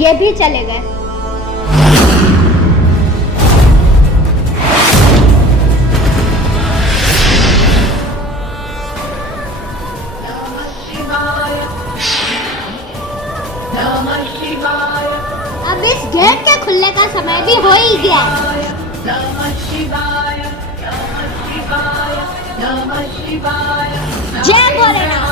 ये भी चले गए। अब इस गेट के खुलने का समय भी हो ही गया। जय Bholenath.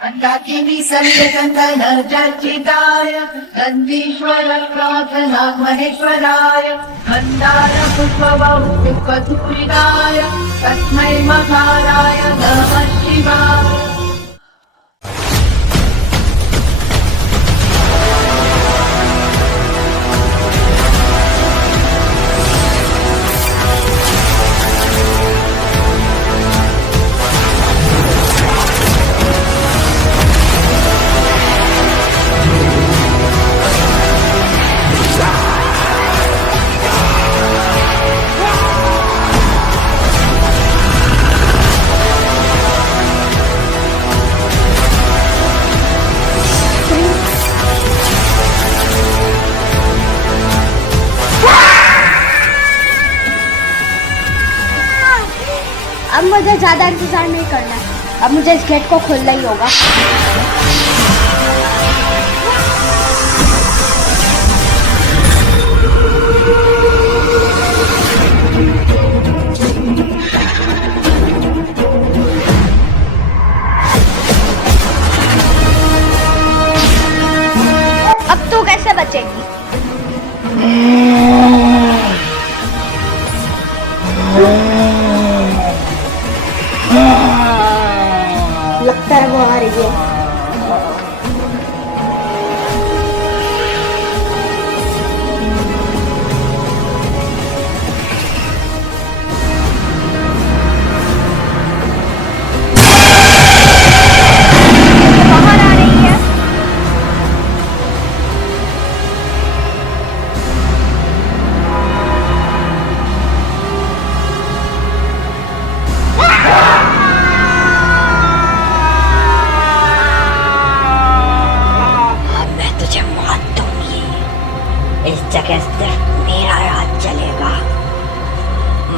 Andakini Salyakandana Jarchitaya Nandishwara Prathana Maheshwaraya Mandara Pushpavahu Paturidaya Tasmai Makaraya Namah Shivaya. अब मुझे ज़्यादा इंतज़ार नहीं करना, अब मुझे इस गेट को खोलना ही होगा। अब तू कैसे बचेगी? लगता है वो आ रही है। बाहर आ रही है। इस जगह सिर्फ मेरा राज चलेगा,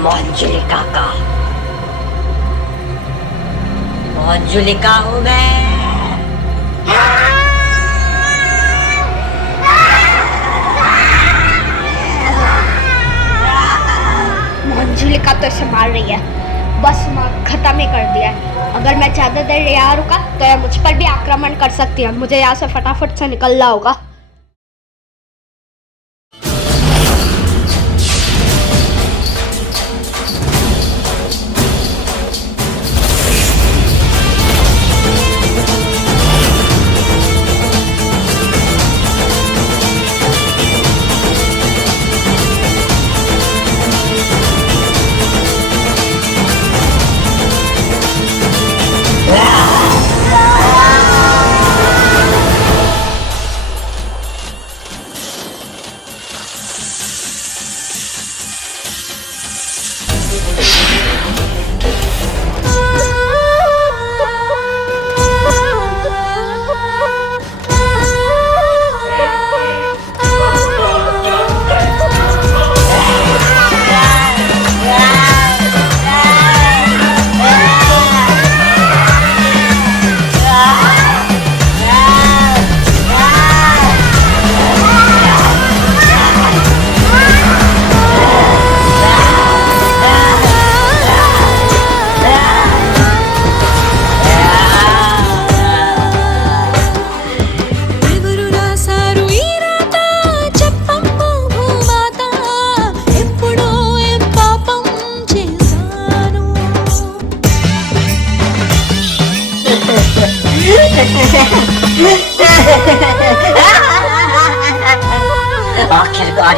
मंजुलिका का। मंजुलिका हूँ मैं। मंजुलिका तो इसे मार रही है, बस खत्म ही कर दिया है। अगर मैं ज़्यादा देर यहाँ रुका तो यह मुझ पर भी आक्रमण कर सकती है। मुझे यहाँ से फटाफट से निकलना होगा।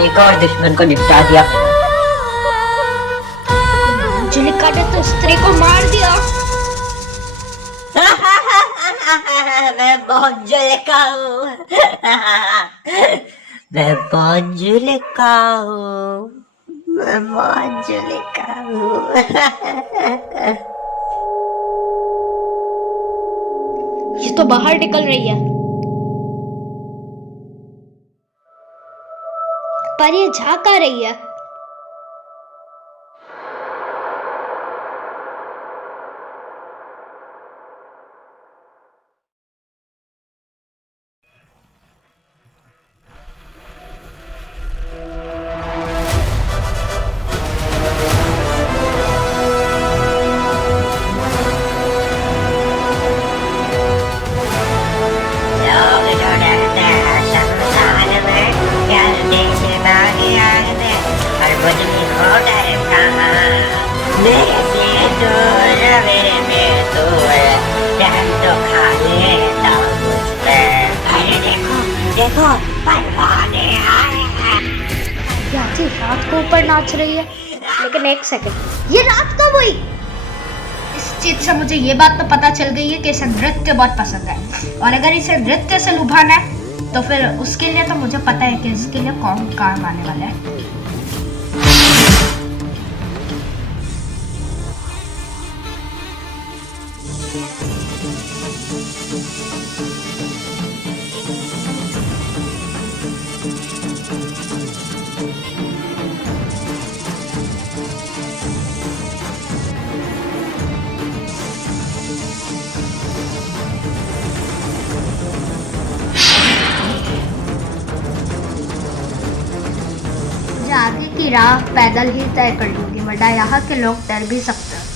एक और दुश्मन को निपटा दिया। अंजलिका ने तो स्त्री को मार दिया। मैं मंजुलिका हूँ। मैं मंजुलिका हूँ। मैं मंजुलिका हूँ। ये तो बाहर निकल रही है, पर ये जा कहाँ रही है? लोग जो डरते हैं शमशान में, जल्दी से भाग आते और मुझे खो डर कहाँ। मेरे से दूर, मेरे में दूर, डर तो खा लेता मुझ पे। अरे देखो देखो, परवाने आए हैं। याची रात को ऊपर नाच रही है, लेकिन एक सेकंड, ये रात कब हुई? इस चीज से मुझे ये बात तो पता चल गई है कि इसे नृत्य बहुत पसंद है, और अगर इसे नृत्य से लुभाना है तो फिर उसके लिए तो मुझे पता है कि इसके लिए कौन काम आने वाला है। मुझे आगे की राह पैदल ही तय कर लूंगी, वरना यहाँ के लोग डर भी सकते हैं।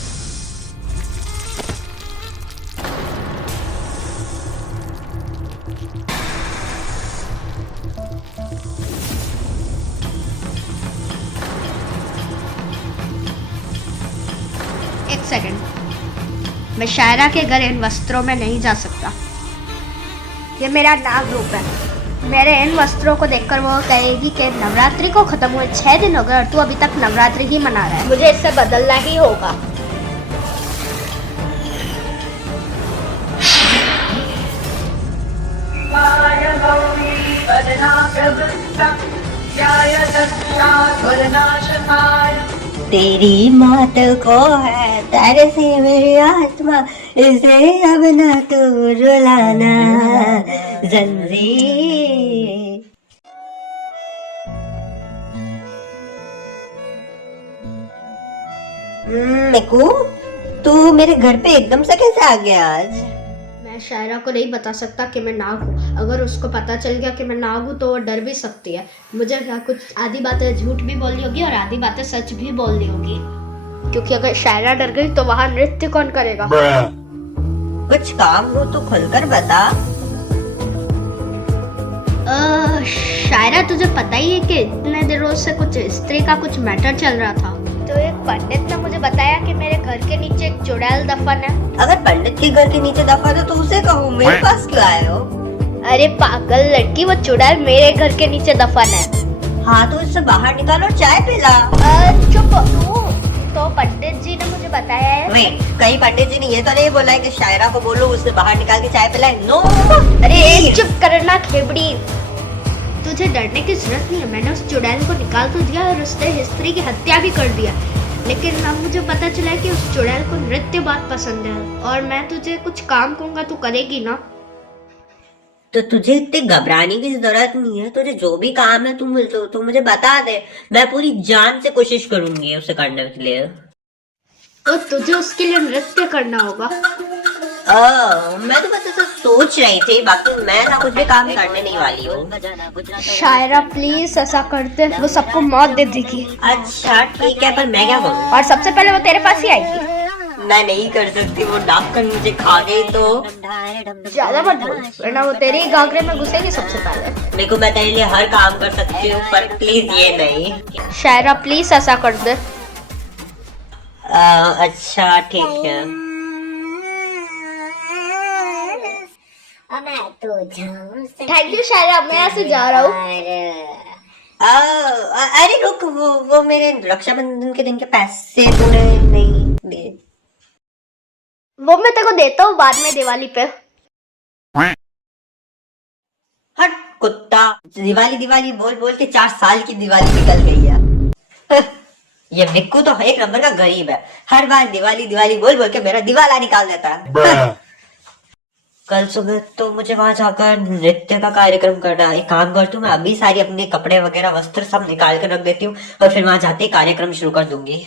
एक सेकंड, मैं शायरा के घर इन वस्त्रों में नहीं जा सकता। ये मेरा नाग रूप है। मेरे इन वस्त्रों को देखकर वो कहेगी कि नवरात्रि को खत्म हुए 6 दिन हो गए और तू अभी तक नवरात्रि ही मना रहा है। मुझे इससे बदलना ही होगा। तेरी मौत को है तेरे से मेरी आत्मा, इसे अब ना तू रुलाना जंजीर। मिकू, तू मेरे घर पे एकदम से कैसे आ गया आज? मैं शायरा को नहीं बता सकता कि मैं नाग हूँ। अगर उसको पता चल गया कि मैं नाग हूँ तो वो डर भी सकती है। मुझे क्या कुछ आधी बातें झूठ भी बोलनी होगी और आधी बातें सच भी बोलनी होगी, क्योंकि अगर शायरा डर गई तो वहाँ नृत्य कौन करेगा? कुछ काम हो तो खुलकर बता। शायरा, तुझे पता ही है कि इतने दिनों से कुछ स्त्री का कुछ मैटर चल रहा था। तो एक पंडित ने मुझे बताया कि मेरे घर के नीचे एक चुड़ैल दफन है। अगर पंडित के घर के नीचे दफन है तो उसे कहो, मेरे पास क्यों आए हो? अरे पागल लड़की, वो चुड़ैल मेरे घर के नीचे दफन है। हाँ तो इससे बाहर निकालो और चाय पिला। चुप तो पंडित जी ने मुझे बताया है। वेट, कहीं पंडित जी ने ये तो नहीं बोला है कि शायरा को बोलो उसे बाहर निकाल के चाय पिलाए? नो। अरे चुप करना खेबड़ी, तुझे डरने की जरूरत नहीं है। मैंने उस चुड़ैल को निकाल तो दिया और उसने स्त्री की हत्या भी कर दिया, लेकिन अब मुझे पता चला है कि उस चुड़ैल को नृत्य बहुत पसंद है और मैं तुझे कुछ काम कहूंगा तू करेगी ना? तो तुझे इतने घबराने की जरूरत नहीं है। तुझे जो भी काम है तू मुझे बता दे, मैं पूरी जान से कोशिश करूंगी उसे करने के लिए। तो तुझे उसके लिए नृत्य करना होगा। मैं तो बस ऐसा सोच रही थी, बाकी मैं ना कुछ भी काम करने नहीं वाली हूँ। शायरा प्लीज ऐसा करते, वो सबको मौत दे देगी। अच्छा ठीक है, पर मैं क्या करूँ? और सबसे पहले वो तेरे पास ही आएगी। मैं नहीं कर सकती, वो डाक कर मुझे खा गई तो। ज्यादा मत बोल, वरना वो तेरे ही घाघरे में घुसेगी सबसे पहले। देखो मैं तेरे लिए हर काम कर सकती हूँ, पर प्लीज ये नहीं। शायरा प्लीज ऐसा कर दे। अच्छा ठीक है। थैंक यू शायरा, मैं यहाँ से जा रहा हूँ। अरे रुक, वो मेरे रक्षाबंधन के दिन के पैसे तूने नहीं दिए। वो मैं तेरे को देता हूँ बाद में दिवाली पे। हट कुत्ता, दिवाली दिवाली बोल बोल के 4 साल की दिवाली निकल गई है। ये मिक्कू तो एक नंबर का गरीब है, हर बार दिवाली दिवाली बोल बोल के मेरा दिवाला निकाल देता है। कल सुबह तो मुझे वहां जाकर नृत्य का कार्यक्रम करना है। एक काम करती हूँ, मैं अभी सारी अपने कपड़े वगैरह वस्त्र सब निकाल कर रख देती हूँ और फिर वहां जाते ही कार्यक्रम शुरू कर दूंगी।